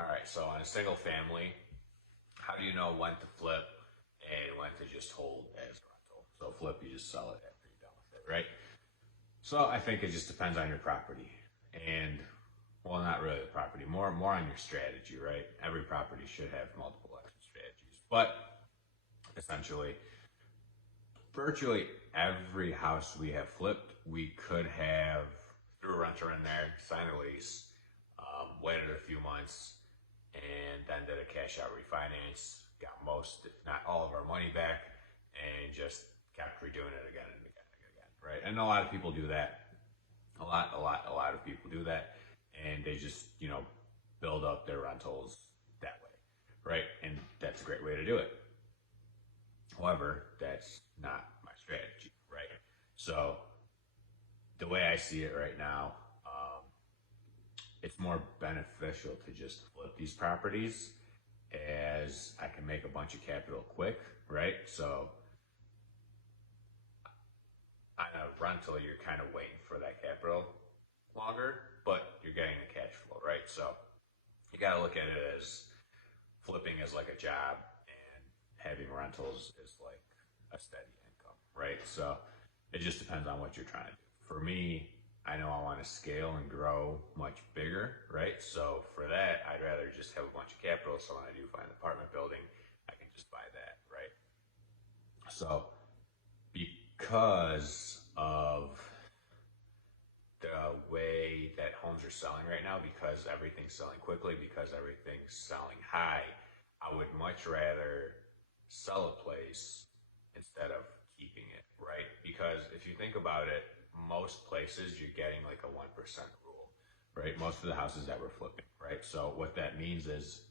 All right, so on a single family, how do you know when to flip and when to just hold as a rental? So flip, you just sell it after you're done with it, right? So I think it just depends on your property, and well, not really the property, more on your strategy, right? Every property should have multiple exit strategies, but essentially, virtually every house we have flipped, we could have threw a renter in there, signed a lease, waited a few months, and then did a cash out refinance, got most, if not all of our money back, and just kept redoing it again and again and again, right? And a lot of people do that. A lot of people do that, and they just, build up their rentals that way, right? And that's a great way to do it. However, that's not my strategy, right? So the way I see it right now, it's more beneficial to just flip these properties as I can make a bunch of capital quick, right? So on a rental, you're kind of waiting for that capital longer, but you're getting the cash flow, right? So you got to look at it as flipping as like a job and having rentals is like a steady income, right? So it just depends on what you're trying to do. For me, I know I want to scale and grow much bigger, right? So for that, I'd rather just have a bunch of capital. So when I do find an apartment building, I can just buy that, right? So because of the way that homes are selling right now, because everything's selling quickly, because everything's selling high, I would much rather sell a place instead of keeping it, right? Because if you think about it, most places you're getting like a 1% rule, right? Most of the houses that we're flipping, right? So what that means is,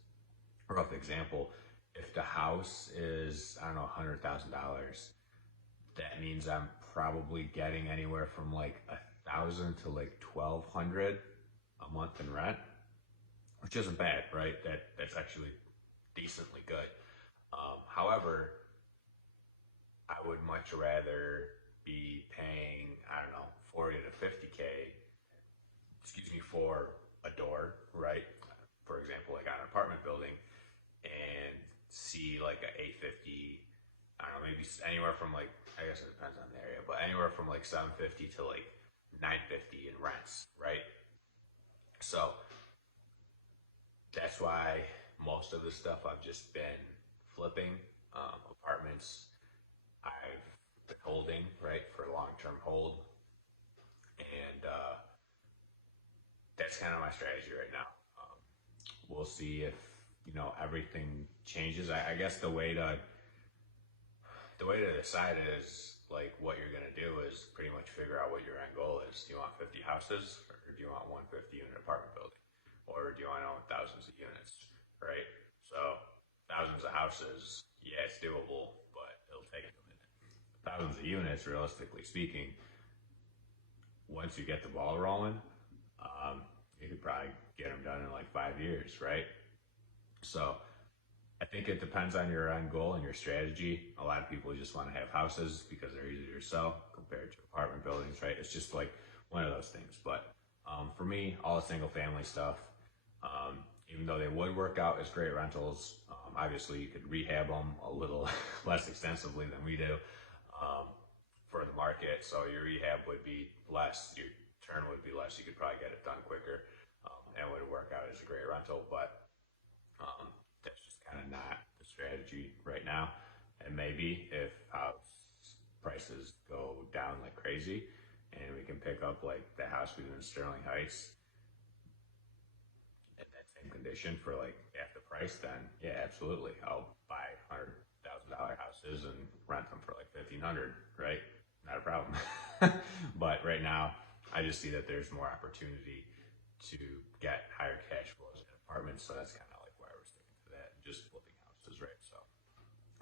rough example, if the house is, I don't know, $100,000, that means I'm probably getting anywhere from like 1,000 to like 1,200 a month in rent, which isn't bad, right? That's actually decently good. However, I would much rather be paying, I don't know, 40 to 50K, for a door, right? For example, like on an apartment building, and see like a 850, I don't know, maybe anywhere from like, I guess it depends on the area, but anywhere from like 750 to like 950 in rents, right? So that's why most of the stuff I've just been flipping. Apartments I've been holding, right, for long-term hold, and that's kind of my strategy right now. We'll see if everything changes. I guess the way to decide is like what you're gonna do is pretty much figure out what your end goal is. Do you want 50 houses, or do you want one 50-unit apartment building, or do you want to own thousands of units, right? So thousands of houses, yeah, it's doable, but it'll take a minute. Thousands of units, realistically speaking, once you get the ball rolling, you could probably get them done in like 5 years, right? So I think it depends on your end goal and your strategy. A lot of people just want to have houses because they're easier to sell compared to apartment buildings, right? It's just like one of those things. But for me, all the single family stuff, even though they would work out as great rentals, obviously you could rehab them a little less extensively than we do for the market. So your rehab would be less, your turn would be less. You could probably get it done quicker, and it would work out as a great rental. But that's just kind of not the strategy right now. And maybe if house prices go down like crazy and we can pick up like the house we do in Sterling Heights in that same condition for like half the price, then yeah, absolutely. I'll buy $100,000 houses and rent them for like 1,500, right? Not a problem. But right now, I just see that there's more opportunity to get higher cash flows in apartments. So that's kind of like why we're sticking to that, just flipping houses, right? So,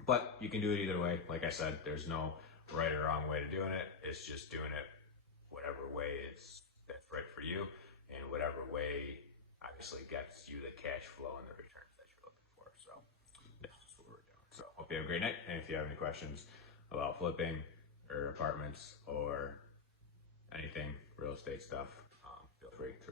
but you can do it either way. Like I said, there's no right or wrong way to doing it. It's just doing it whatever way that's right for you, and whatever way obviously gets you the cash flow and the returns that you're looking for. So that's just what we're doing. So hope you have a great night. And if you have any questions about flipping or apartments or anything real estate stuff, feel free to